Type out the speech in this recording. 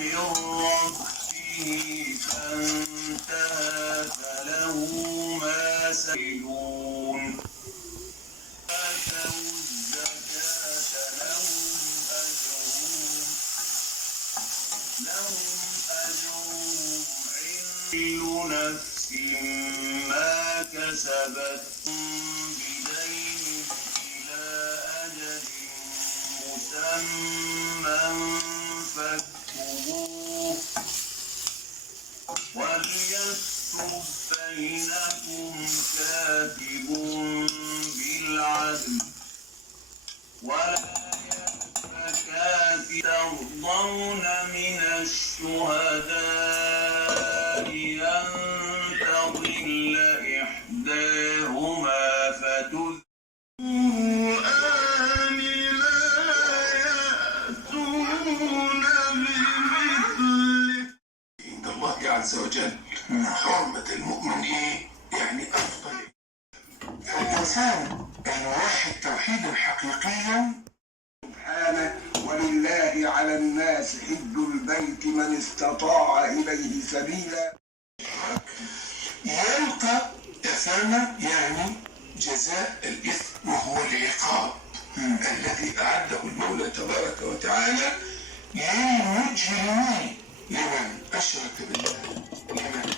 من ربه فانتهى فله ما سئلون آتوا الزكاة لهم أجرهم عند كل نفس ما كسبت بدين إلى أجل مسمى فاكتبوه وليكتب بينكم كاتب بالعدل ولا يأب كاتب ترضون من الشهداء أن تضل إحداهما فتذكر القرآن لا يأتون بمثله عند الله عز وجل. حرمة المؤمن ايه؟ يعني افضل. الانسان يوحد توحيدا حقيقيا سبحانه ولله على الناس حج البيت من استطاع إليه سبيلا يلقى أثاما يعني جزاء الإثم وهو العقاب الذي أعده المولى تبارك وتعالى للمجرمين لمن أشرك بالله لمن